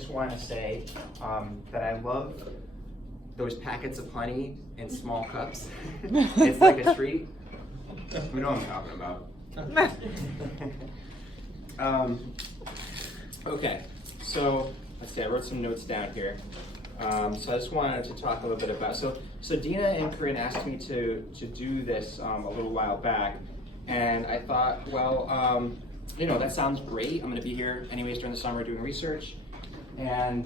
just want to say that I love those packets of honey in small cups. It's like a treat. We know what I'm talking about. Okay, so let's see, I wrote some notes down here. So I just wanted to talk a little bit about, so Dina and Corinne asked me to do this a little while back, and I thought, well, you know, that sounds great. I'm gonna be here anyways during the summer doing research, and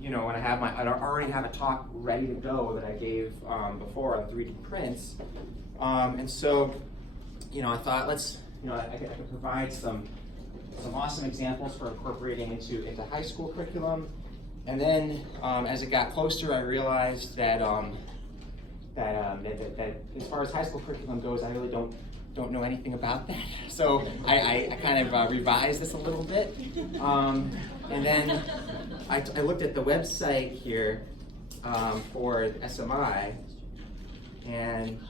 you know, and I already have a talk ready to go that I gave before on 3D prints, and so, you know, I thought I could provide some awesome examples for incorporating into high school curriculum. And then, as it got closer, I realized that that as far as high school curriculum goes, I really don't know anything about that. So I kind of revised this a little bit, and then I looked at the website here for SMI, and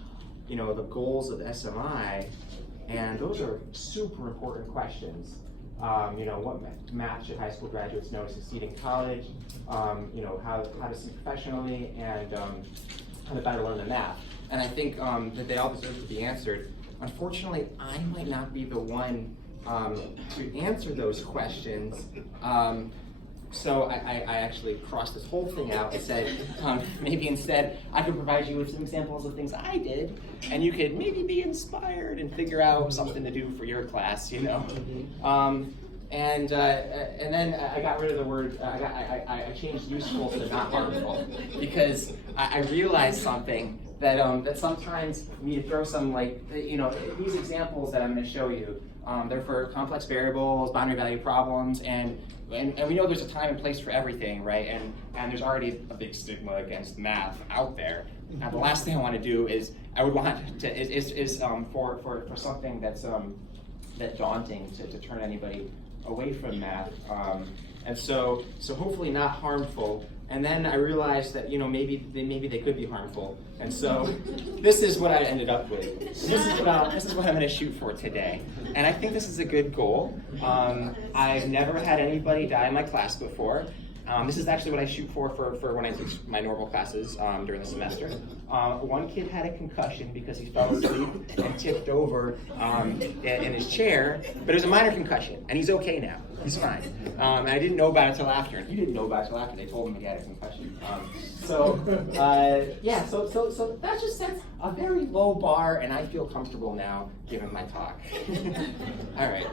you know, the goals of the SMI, and those are super important questions. You know, what math should high school graduates know to succeed in college? You know, how to succeed professionally, and how to better learn the math. And I think that they all deserve to be answered. Unfortunately, I might not be the one to answer those questions. So I actually crossed this whole thing out and said, maybe instead I could provide you with some examples of things I did, and you could maybe be inspired and figure out something to do for your class, you know. And then I got rid of the word. I changed useful to not harmful, because I realized something that that sometimes you need to throw some, like, you know, these examples that I'm going to show you. They're for complex variables, boundary value problems, and we know there's a time and place for everything, right? And there's already a big stigma against math out there. Now, the last thing I want to do is I would want to for something that's daunting to turn anybody away from math, and so hopefully not harmful. And then I realized that, you know, maybe they could be harmful, and so this is what I ended up with. This is what I'm going to shoot for today, and I think this is a good goal. I've never had anybody die in my class before. This is actually what I shoot for when I teach my normal classes during the semester. One kid had a concussion because he fell asleep and tipped over in his chair, but it was a minor concussion, and he's okay now. He's fine. And I didn't know about it till after, and he didn't know about it till after. They told him he had a concussion. So that just sets a very low bar, and I feel comfortable now giving my talk. All right.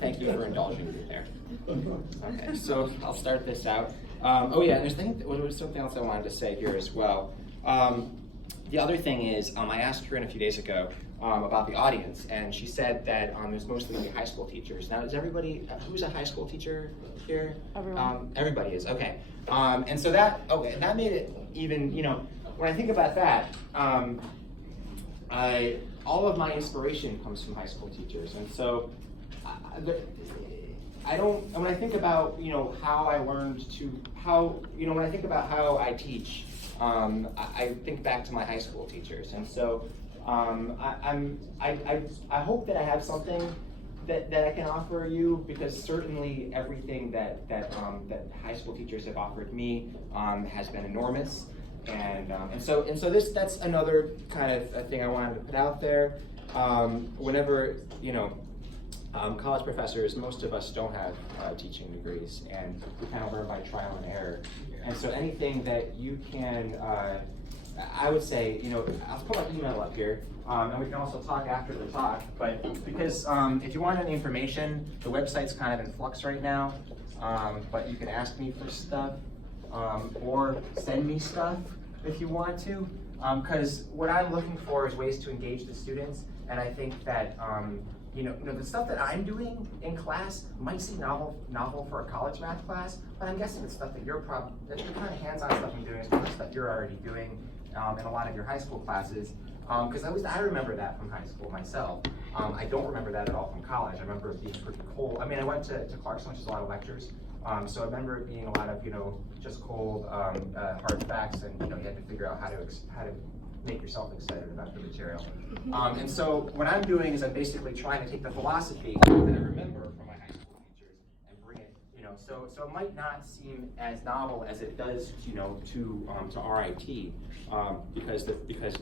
Thank you for indulging me there. Okay, so I'll start this out. Oh yeah, there was something else I wanted to say here as well. The other thing is, I asked Corinne a few days ago about the audience, and she said that there's mostly going to be high school teachers. Now, is everybody, who's a high school teacher here? Everyone. Everybody is, okay. And so that made it even, you know, when I think about that, all of my inspiration comes from high school teachers, and so when I think about, you know, how I learned when I think about how I teach, I think back to my high school teachers, and so I hope that I have something that I can offer you, because certainly everything that high school teachers have offered me has been enormous, and so that's another kind of thing I wanted to put out there. Whenever, you know, college professors, most of us don't have teaching degrees, and we kind of learn by trial and error. And so anything that you can, I would say, you know, I'll put my email up here, and we can also talk after the talk, but because if you want any information, the website's kind of in flux right now, but you can ask me for stuff, or send me stuff if you want to, because what I'm looking for is ways to engage the students, and I think that you know, the stuff that I'm doing in class might seem novel for a college math class, but I'm guessing it's stuff that you're kind of hands-on stuff I'm doing is probably stuff you're already doing in a lot of your high school classes. Because I remember that from high school myself. I don't remember that at all from college. I remember it being pretty cold. I mean, I went to Clarkson, which is a lot of lectures, so I remember it being a lot of, you know, just cold, hard facts, and, you know, you had to figure out how to make yourself excited about the material. And so what I'm doing is I'm basically trying to take the philosophy that I remember from my high school teachers and bring it, you know, so it might not seem as novel as it does, to RIT, because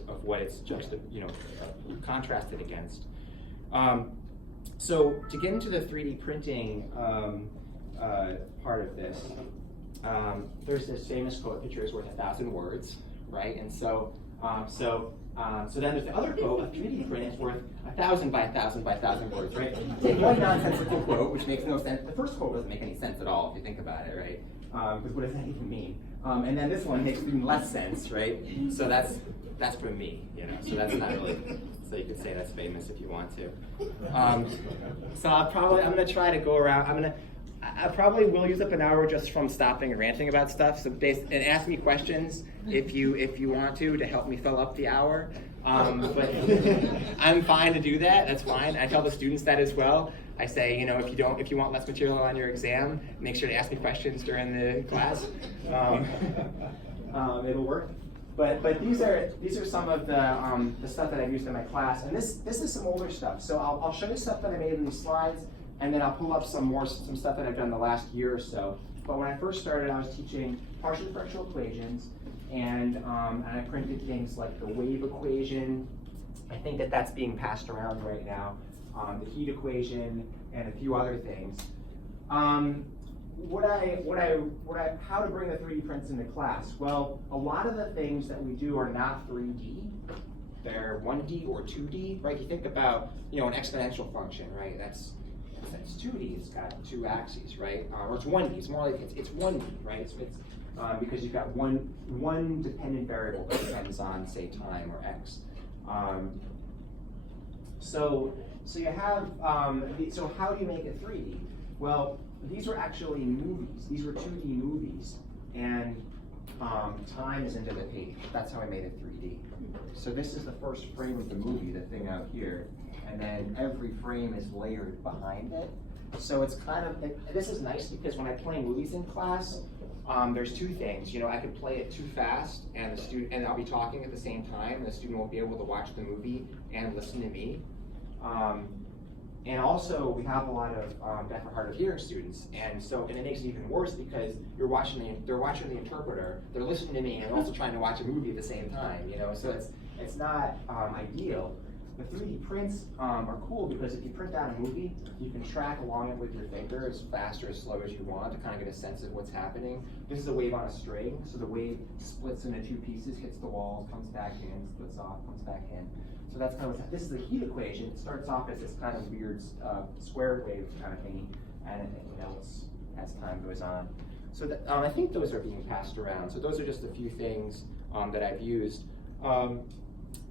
of what it's just, contrasted against. So to get into the 3D printing part of this, there's this famous quote: "Picture is worth 1,000 words," right? And so then there's the other quote: "A 3D print is worth 1,000 by 1,000 by 1,000 words," right? Take one nonsensical quote, which makes no sense. The first quote doesn't make any sense at all if you think about it, right? Because what does that even mean? And then this one makes even less sense, right? So that's from me, So that's not really. So you could say that's famous if you want to. So I'm gonna try to go around. I probably will use up an hour just from stopping and ranting about stuff. So and ask me questions if you want to help me fill up the hour. But I'm fine to do that. That's fine. I tell the students that as well. I say, if you want less material on your exam, make sure to ask me questions during the class. It'll work. But these are some of the stuff that I've used in my class, and this is some older stuff. So I'll show you stuff that I made in these slides, and then I'll pull up some stuff that I've done the last year or so. But when I first started, I was teaching partial differential equations, and I printed things like the wave equation. I think that's being passed around right now. The heat equation, and a few other things. How to bring the 3D prints into class? Well, a lot of the things that we do are not 3D. They're 1D or 2D, right? You think about, an exponential function, right? That's 2D. It's got two axes, right? Or it's 1D. It's more like it's 1D, right? It's because you've got one dependent variable that depends on, say, time or x. So you have. So how do you make it 3D? Well, these were actually movies. These were 2D movies, and time is into the page. That's how I made it 3D. So this is the first frame of the movie, the thing out here, and then every frame is layered behind it. So it's kind of, this is nice because when I play movies in class, there's two things. I could play it too fast, and I'll be talking at the same time, and the student won't be able to watch the movie and listen to me. And also, we have a lot of deaf or hard of hearing students, and it makes it even worse because they're watching the interpreter, they're listening to me, and they're also trying to watch a movie at the same time. So it's not ideal. The 3D prints are cool because if you print out a movie, you can track along it with your finger as fast or as slow as you want to kind of get a sense of what's happening. This is a wave on a string, so the wave splits into two pieces, hits the wall, comes back in, splits off, comes back in. So that's kind of this is the heat equation. It starts off as this kind of weird square wave kind of thing, and it melts as time goes on. So I think those are being passed around. So those are just a few things that I've used.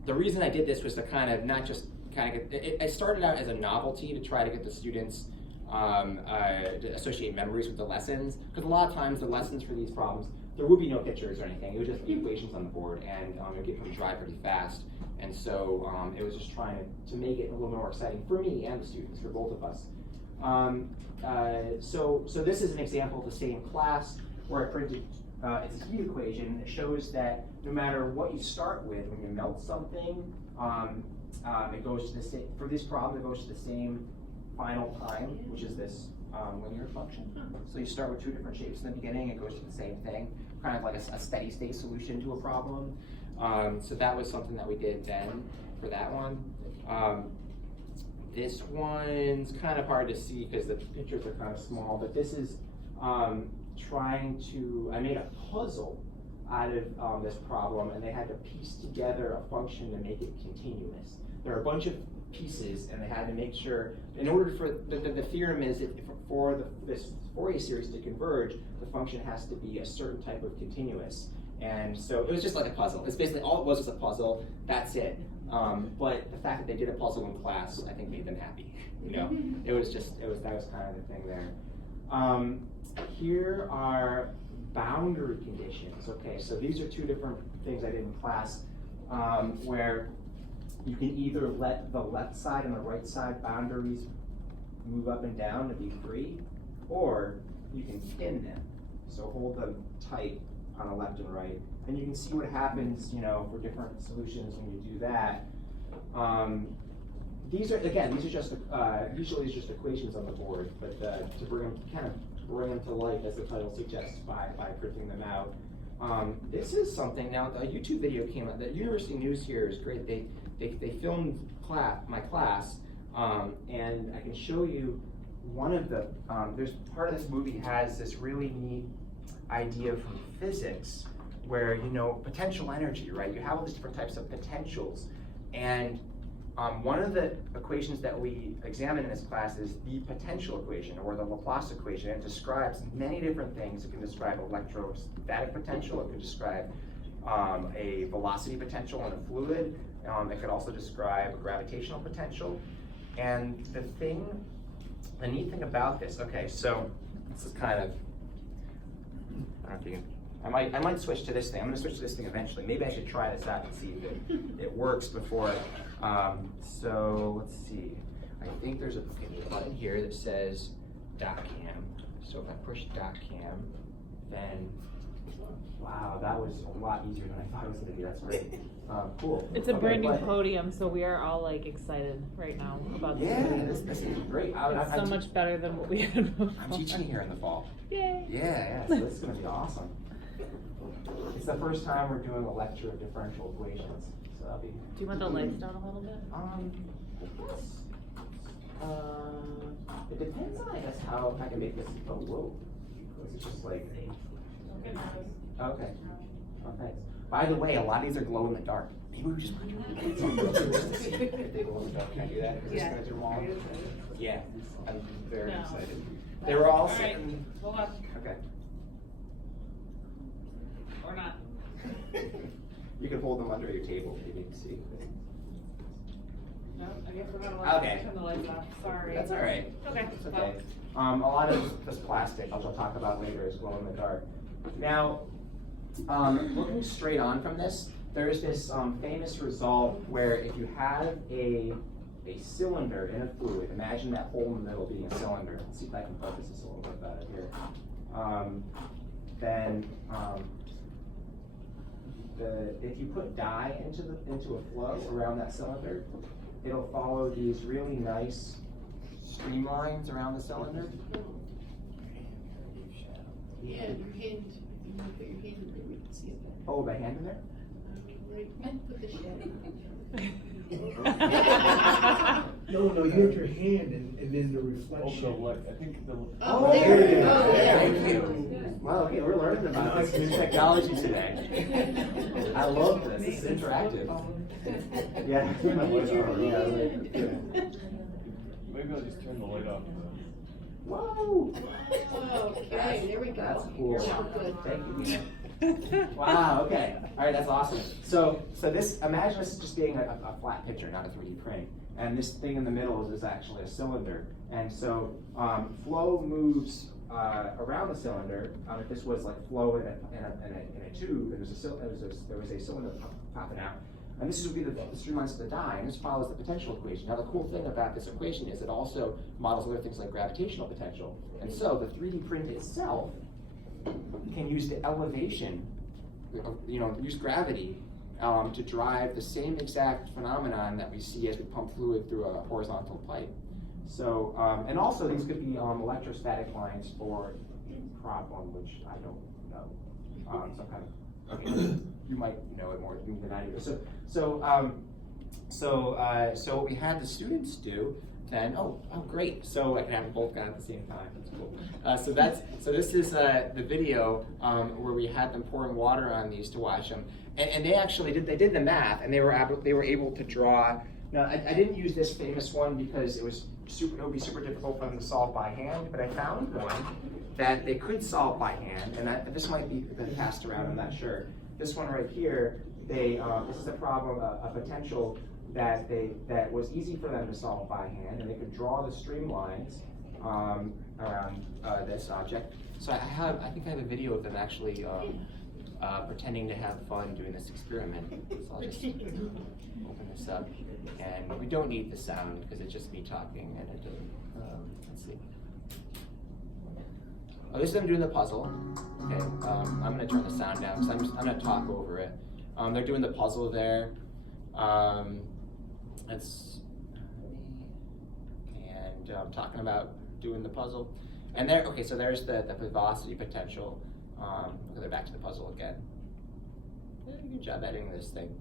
The reason I did this was to kind of not just it started out as a novelty to try to get the students to associate memories with the lessons, because a lot of times the lessons for these problems, there would be no pictures or anything. It would just be equations on the board, and it would get pretty dry pretty fast. And so it was just trying to make it a little more exciting for me and the students, for both of us. So this is an example of the same class where I printed it's a heat equation. It shows that no matter what you start with, when you melt something, it goes to the same, for this problem, it goes to the same final time, which is this linear function. So you start with two different shapes in the beginning, it goes to the same thing, kind of like a steady state solution to a problem. So that was something that we did then for that one. This one's kind of hard to see because the pictures are kind of small, but this is I made a puzzle out of this problem, and they had to piece together a function to make it continuous. There are a bunch of pieces, and they had to make sure, in order for, the theorem is for this Fourier series to converge, the function has to be a certain type of continuous. And so it was just like a puzzle. It's basically all it was a puzzle, that's it. But the fact that they did a puzzle in class, I think made them happy. That was kind of the thing there. Here are boundary conditions. Okay, so these are two different things I did in class, where you can either let the left side and the right side boundaries move up and down to be free, or you can pin them. So hold them tight on the left and right. And you can see what happens, for different solutions when you do that. These are just usually it's just equations on the board, but to bring them, kind of bring them to life, as the title suggests, by printing them out. This is something, now a YouTube video came out, the University News here is great. They filmed my class, and I can show you one of the, there's part of this movie has this really neat idea from physics where, you know, potential energy, right? You have all these different types of potentials, and one of the equations that we examine in this class is the potential equation, or the Laplace equation. It describes many different things. It can describe electrostatic potential. It can describe a velocity potential in a fluid. It could also describe gravitational potential. And the neat thing about this, okay, so this is kind of, I don't know if you can, I might switch to this thing. I'm going to switch to this thing eventually. Maybe I should try this out and see if it works before. So let's see. I think there's a button here that says .cam. So if I push .cam, then wow, that was a lot easier than I thought it was going to be. That's great. Cool. It's a brand new podium, so we are all like excited right now about this. Yeah, this is great. It's so much better than what we had before. I'm teaching here in the fall. Yay! Yeah, so this is going to be awesome. It's the first time we're doing a lecture of differential equations, so that'll be. Do you want the lights down a little bit? It depends on, I guess, how I can make this. Oh, whoa! It's just like. Okay. Oh, thanks. By the way, a lot of these are glow in the dark. Maybe we just put your lights on to see if they glow in the dark. Can I do that? Is this gonna turn them on? Yeah, I'm very excited. They were all sitting. Hold on. Okay. Or not. You can hold them under your table if you need to see. No, I guess we're not allowed Okay. to turn the lights off. Sorry. That's all right. Okay. That's okay. A lot of this plastic, which I'll talk about later, is glow in the dark. Now, looking straight on from this, there's this famous result where if you have a cylinder in a fluid, imagine that hole in the middle being a cylinder. Let's see if I can focus this a little bit better here. If you put dye into a flow around that cylinder, it'll follow these really nice streamlines around the cylinder. Yeah, your hand, if you want to put your hand in there, we can see it better. Oh, my hand in there? Right, put the shadow. No, you had your hand and then the reflection. I think the. Oh, there we go. Oh, Yeah. thank you. Wow, okay, we're learning about this new technology today. I love this. This is interactive. Yeah. Turn the light off. Yeah. Maybe I'll just turn the light off. Whoa! Okay, there we go. That's cool. Now good. Thank you. Wow, okay. All right, that's awesome. So this, imagine this just being a flat picture, not a 3D print. And this thing in the middle is actually a cylinder. And so flow moves around the cylinder. If this was like flow in a tube, and there was a cylinder popping out. And this would be the streamlines of the dye, and this follows the potential equation. Now the cool thing about this equation is it also models other things like gravitational potential. And so the 3D print itself can use the elevation, use gravity to drive the same exact phenomenon that we see as we pump fluid through a horizontal pipe. So, and also these could be electrostatic lines for a problem, which I don't know. Some kind of, okay, you might know it more than I do. So what we had the students do then, oh great, so I can have them both gone at the same time. That's cool. So this is the video where we had them pouring water on these to watch them, and they actually did the math, and they were able to draw. Now I didn't use this famous one because it would be super difficult for them to solve by hand, but I found one that they could solve by hand, and this might be been passed around. I'm not sure. This one right here, this is a problem, a potential that was easy for them to solve by hand, and they could draw the streamlines around this object. So I think I have a video of them actually pretending to have fun doing this experiment. So I'll just open this up, and we don't need the sound because it's just me talking, and it doesn't. Let's see. Oh, this is them doing the puzzle. Okay, I'm going to turn the sound down because I'm going to talk over it. They're doing the puzzle there. And I'm talking about doing the puzzle. And there, okay, so there's the velocity potential. They're back to the puzzle again. Good job editing this thing.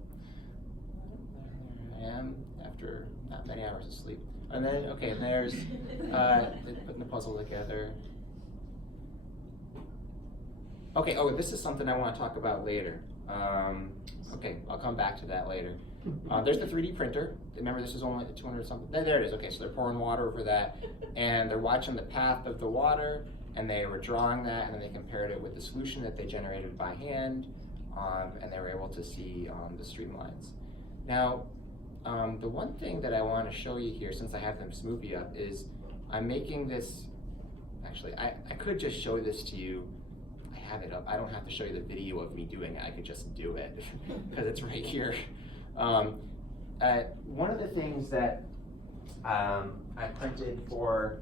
There I am after not many hours of sleep. And then, okay, and there's putting the puzzle together. Okay, oh, this is something I want to talk about later. Okay, I'll come back to that later. There's the 3D printer. Remember, this is only 200 something. There it is. Okay, so they're pouring water over that, and they're watching the path of the water, and they were drawing that, and then they compared it with the solution that they generated by hand, and they were able to see the streamlines. Now, the one thing that I want to show you here, since I have them smoothie up, is I'm making this. Actually, I could just show this to you. I have it up. I don't have to show you the video of me doing it. I could just do it because it's right here. One of the things that I printed for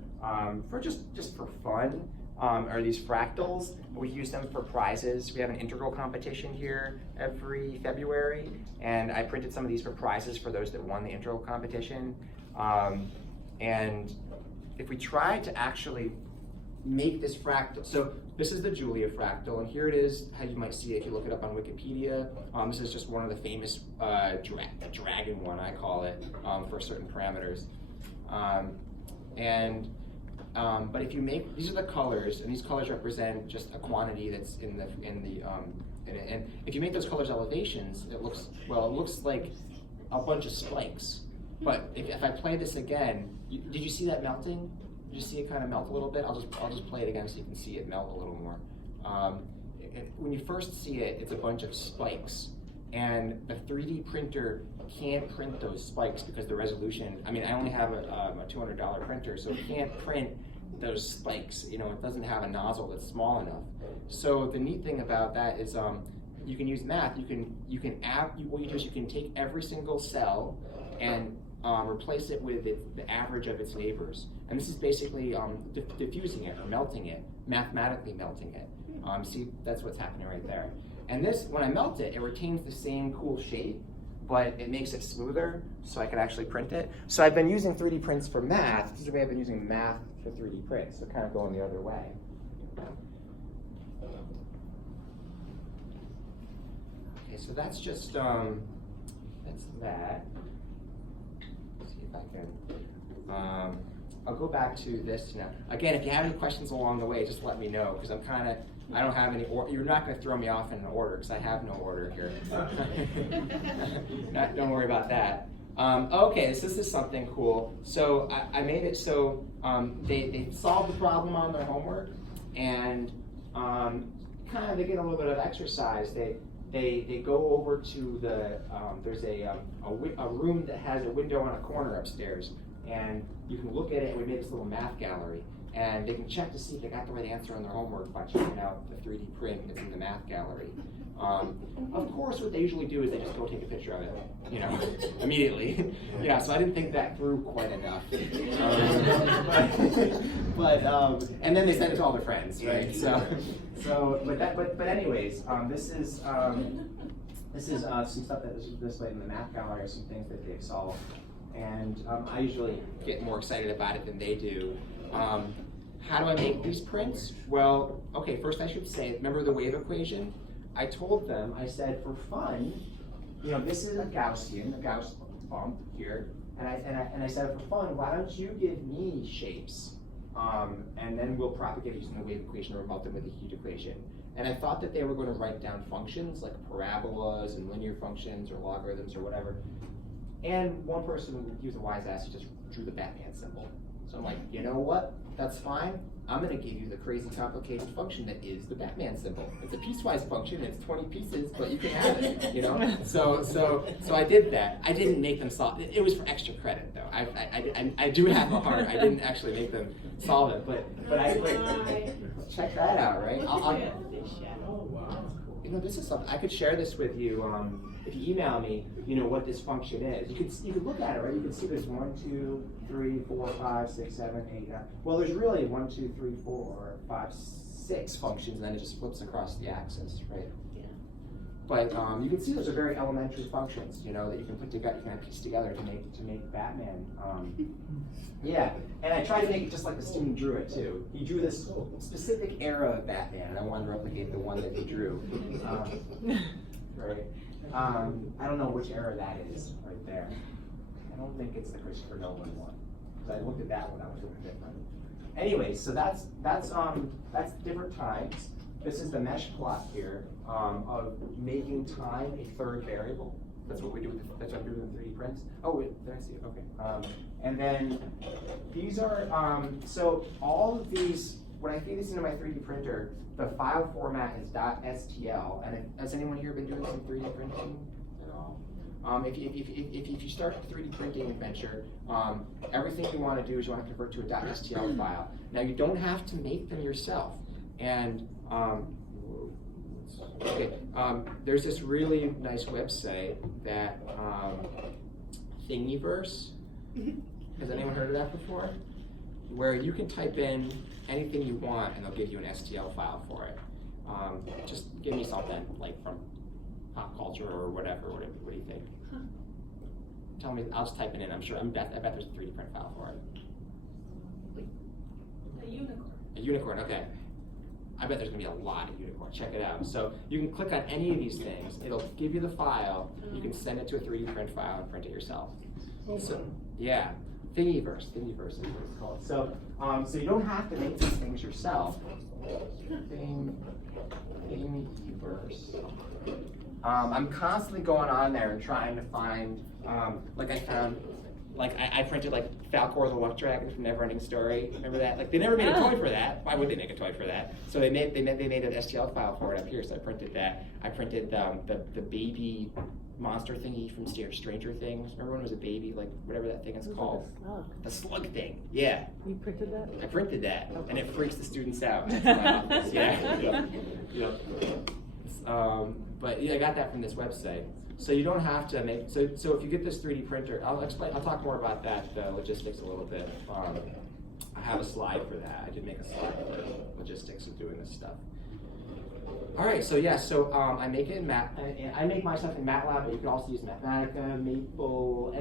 just for fun are these fractals. We use them for prizes. We have an integral competition here every February, and I printed some of these for prizes for those that won the integral competition. And if we try to actually make this fractal, so this is the Julia fractal, and here it is, how you might see it if you look it up on Wikipedia. This is just one of the famous dragon one, I call it, for certain parameters. But if you make, these are the colors, and these colors represent just a quantity that's in it. And if you make those colors elevations, it looks like a bunch of spikes. But if I play this again, did you see that melting? Did you see it kind of melt a little bit? I'll just play it again so you can see it melt a little more. When you first see it, it's a bunch of spikes. And the 3D printer can't print those spikes because the resolution, I mean, I only have a $200 printer, so it can't print those spikes. You know, it doesn't have a nozzle that's small enough. So the neat thing about that is you can use math. What you do is you can take every single cell and replace it with the average of its neighbors. And this is basically diffusing it or melting it, mathematically melting it. See, that's what's happening right there. And this, when I melt it, it retains the same cool shape, but it makes it smoother so I can actually print it. So I've been using 3D prints for math. This is the way I've been using math for 3D prints, so kind of going the other way. Okay, so that's just, that's that. Let's see if I can, I'll go back to this now. Again, if you have any questions along the way, just let me know, because I don't have any order. You're not going to throw me off in an order, because I have no order here. Don't worry about that. Okay, so this is something cool. So I made it so they solved the problem on their homework, and kind of they get a little bit of exercise. They go over to the, there's a room that has a window on a corner upstairs, and you can look at it, and we made this little math gallery. And they can check to see if they got the right answer on their homework by checking out the 3D print that's in the math gallery. Of course, what they usually do is they just go take a picture of it, you know, immediately. Yeah, so I didn't think that through quite enough. And then they send it to all their friends, right? But anyways, this is some stuff that was displayed in the math gallery, some things that they've solved. And I usually get more excited about it than they do. How do I make these prints? Well, okay, first I should say, remember the wave equation? I told them, I said, for fun, you know, this is a Gauss bump here, and I said, for fun, why don't you give me shapes, and then we'll propagate using the wave equation or melt them with the heat equation. And I thought that they were going to write down functions like parabolas and linear functions or logarithms or whatever. And one person, he was a wise ass, he just drew the Batman symbol. So I'm like, you know what? That's fine. I'm going to give you the crazy complicated function that is the Batman symbol. It's a piecewise function. It's 20 pieces, but you can have it. You know. So I did that. I didn't make them solve it. It was for extra credit, though. I do have a heart. I didn't actually make them solve it, but I check that out, right? You know, this is something I could share this with you. If you email me, you know what this function is. You could look at it, right? You can see there's 1, 2, 3, 4, 5, 6, 7, 8, 9. Well, there's really 1, 2, 3, 4, 5, 6 functions, and then it just flips across the axis, right? Yeah. But you can see those are very elementary functions, you know, that you can put together, you can piece together to make Batman. Yeah, and I tried to make it just like the student drew it too. He drew this specific era of Batman, and I wanted to replicate the one that he drew. Right. I don't know which era that is right there. I don't think it's the Christopher Nolan one, because I looked at that one. I was looking different. Anyway, so that's different times. This is the mesh plot here of making time a third variable. That's what we do. That's what I do with 3D prints. Oh, wait, did I see it? Okay. And then these are so all of these. When I feed this into my 3D printer, the file format is .stl. And has anyone here been doing some 3D printing at all? If you start a 3D printing adventure, everything you want to do is you want to convert to a .stl file. Now you don't have to make them yourself. And there's this really nice website that Thingiverse. Has anyone heard of that before? Where you can type in anything you want and they'll give you an STL file for it. Just give me something like from pop culture or whatever. What do you think? Tell me. I'll just type it in. I'm sure. I bet there's a 3D print file for it. A unicorn. A unicorn. Okay. I bet there's gonna be a lot of unicorns. Check it out. So you can click on any of these things. It'll give you the file. You can send it to a 3D print file and print it yourself. So yeah, Thingiverse is what it's called. So so you don't have to make these things yourself. Thingiverse. I'm constantly going on there and trying to find. I printed like Falcor's Luck Dragon from Neverending Story. Remember that? Like they never made a toy for that. Why would they make a toy for that? So they made an STL file for it up here. So I printed that. I printed the baby monster thingy from Stranger Things. Remember when it was a baby, like whatever that thing is called? The slug thing. Yeah. You printed that? I printed that, and it freaks the students out. That's in my office. Yeah. But yeah, I got that from this website. So you don't have to make, so if you get this 3D printer, I'll talk more about that, the logistics a little bit. I have a slide for that. I did make a slide for logistics of doing this stuff. All right, so yeah, I make it in I make my stuff in MATLAB, but you can also use Mathematica, Maple,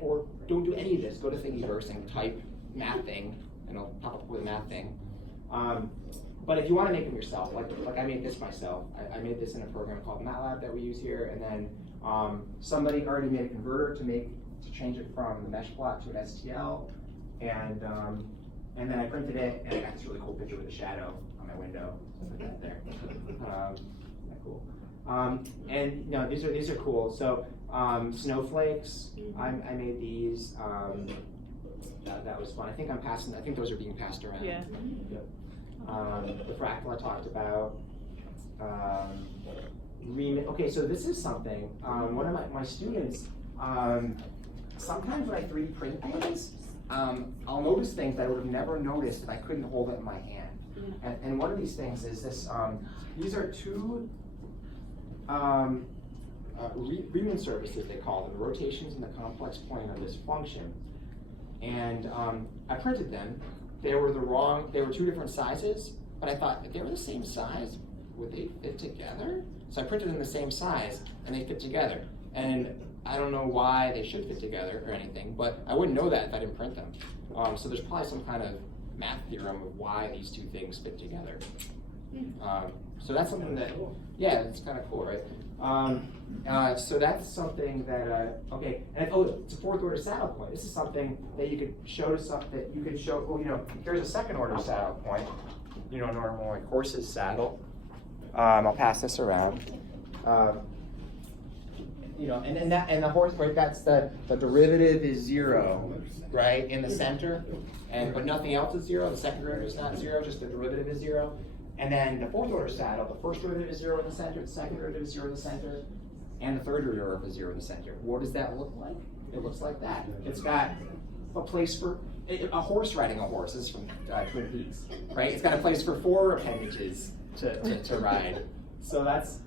or don't do any of this. Go to Thingiverse and type math thing, and it'll pop up with a math thing. But if you want to make them yourself, like I made this myself. I made this in a program called MATLAB that we use here, and then somebody already made a converter to change it from the mesh plot to an STL, and then I printed it, and I got this really cool picture with a shadow on my window. So I put that there. That cool. And no, these are cool. So snowflakes, I made these. That was fun. I think those are being passed around. Yeah. Yep. The fractal I talked about. Okay, so this is something. One of my students, sometimes when I 3D print things, I'll notice things that I would have never noticed if I couldn't hold it in my hand. And one of these things is this. These are two Riemann surfaces, they call them, the rotations and the complex point of this function. And I printed them. They were two different sizes, but I thought if they were the same size, would they fit together? So I printed them the same size, and they fit together. And I don't know why they should fit together or anything, but I wouldn't know that if I didn't print them. So there's probably some kind of math theorem of why these two things fit together. So that's something that, yeah, it's kind of cool, right? So that's something that, okay, and it's a fourth order saddle point. This is something that you could show to something that you could show, well, here's a second order saddle point, normal like horse's saddle. I'll pass this around. And the horse, right, that's the derivative is 0, right, in the center, but nothing else is 0. The second derivative is not 0, just the derivative is 0. And then the fourth order saddle, the first derivative is 0 in the center, the second derivative is 0 in the center, and the third derivative is 0 in the center. What does that look like? It looks like that. It's got a place for a horse riding a horse. This is from Twin Peaks, right? It's got a place for 4 appendages to ride. So that's